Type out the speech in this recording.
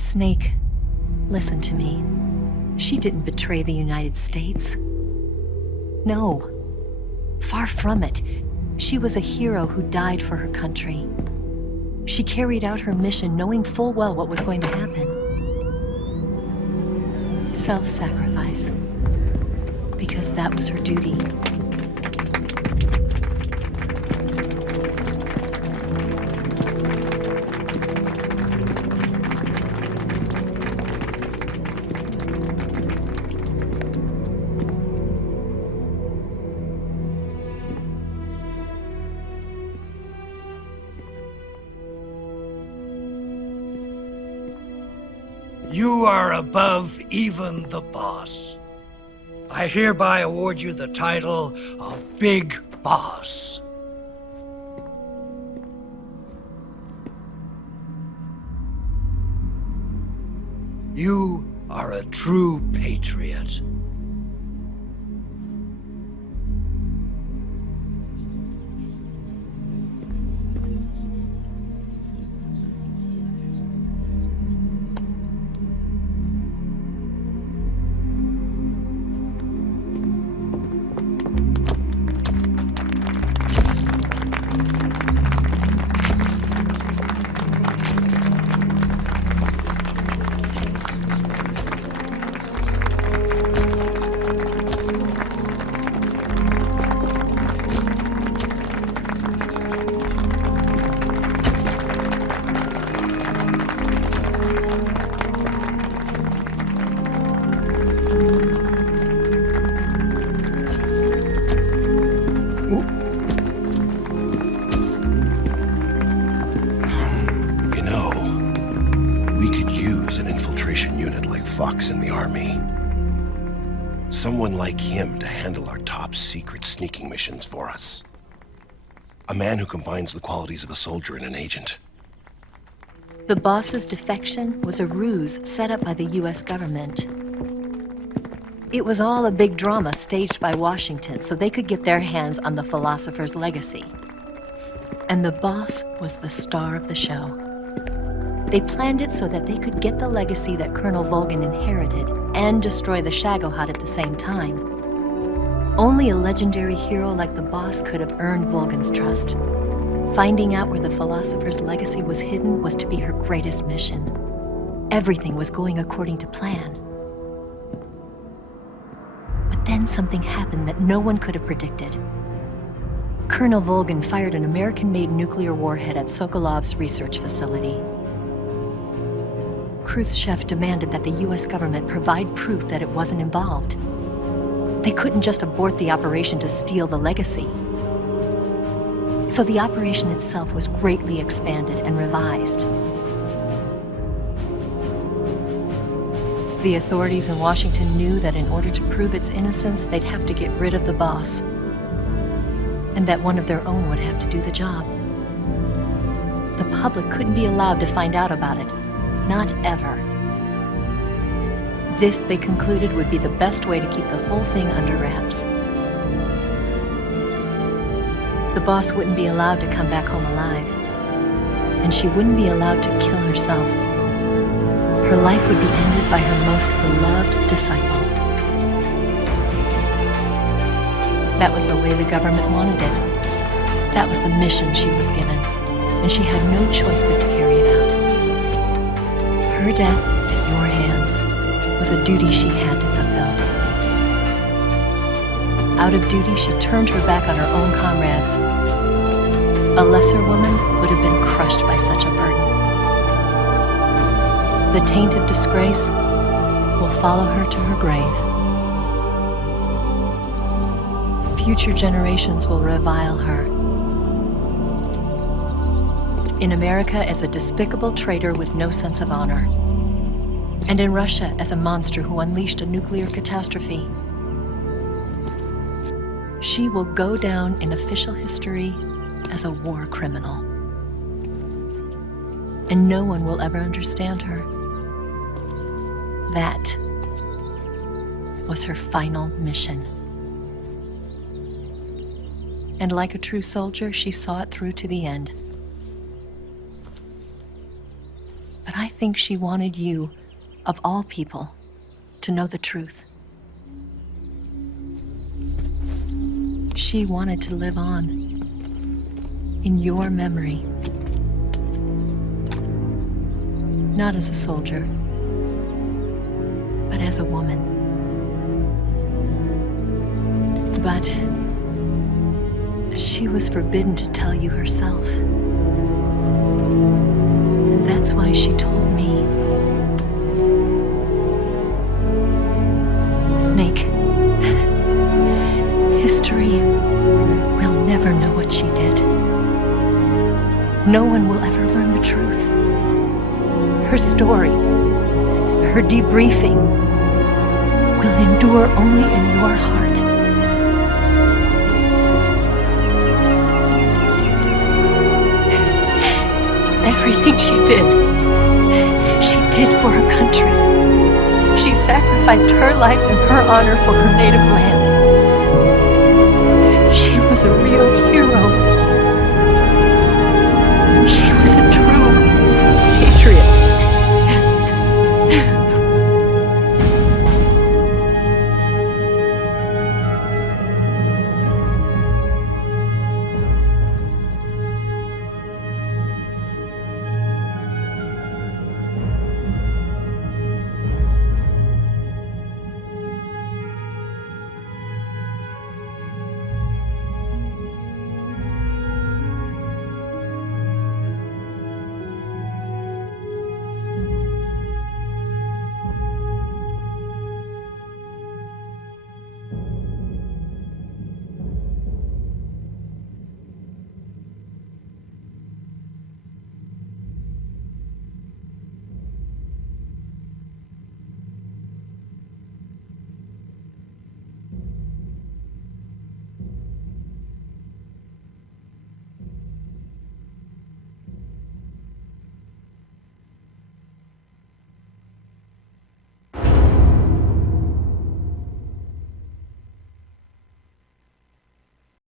Snake, listen to me. She didn't betray the United States. No, far from it. She was a hero who died for her country. She carried out her mission knowing full well what was going to happen. Self-sacrifice. Because that was her duty. You are above even the boss. I hereby award you the title of Big Boss. You are a true patriot. In the army. Someone like him to handle our top secret sneaking missions for us. A man who combines the qualities of a soldier and an agent. The boss's defection was a ruse set up by the US government. It was all a big drama staged by Washington so they could get their hands on the philosopher's legacy. And the boss was the star of the show. They planned it so that they could get the legacy that Colonel Volgin inherited and destroy the Shagohod at the same time. Only a legendary hero like the boss could have earned Volgin's trust. Finding out where the philosopher's legacy was hidden was to be her greatest mission. Everything was going according to plan. But then something happened that no one could have predicted. Colonel Volgin fired an American-made nuclear warhead at Sokolov's research facility. Khrushchev demanded that the US government provide proof that it wasn't involved. They couldn't just abort the operation to steal the legacy. So the operation itself was greatly expanded and revised. The authorities in Washington knew that in order to prove its innocence, they'd have to get rid of the boss, and that one of their own would have to do the job. The public couldn't be allowed to find out about it. Not ever. This, they concluded, would be the best way to keep the whole thing under wraps. The boss wouldn't be allowed to come back home alive, and she wouldn't be allowed to kill herself. Her life would be ended by her most beloved disciple. That was the way the government wanted it. That was the mission she was given, and she had no choice but to carry it out. Her death at your hands was a duty she had to fulfill. Out of duty, she turned her back on her own comrades. A lesser woman would have been crushed by such a burden. The taint of disgrace will follow her to her grave. Future generations will revile her. In America as a despicable traitor with no sense of honor. And in Russia as a monster who unleashed a nuclear catastrophe. She will go down in official history as a war criminal. And no one will ever understand her. That was her final mission. And like a true soldier, she saw it through to the end. But I think she wanted you, of all people, to know the truth. She wanted to live on in your memory. Not as a soldier, but as a woman. But she was forbidden to tell you herself. And that's why she told me. Snake, history will never know what she did. No one will ever learn the truth. Her story, her debriefing, will endure only in your heart. Everything she did for her country. She sacrificed her life and her honor for her native land. She was a real hero.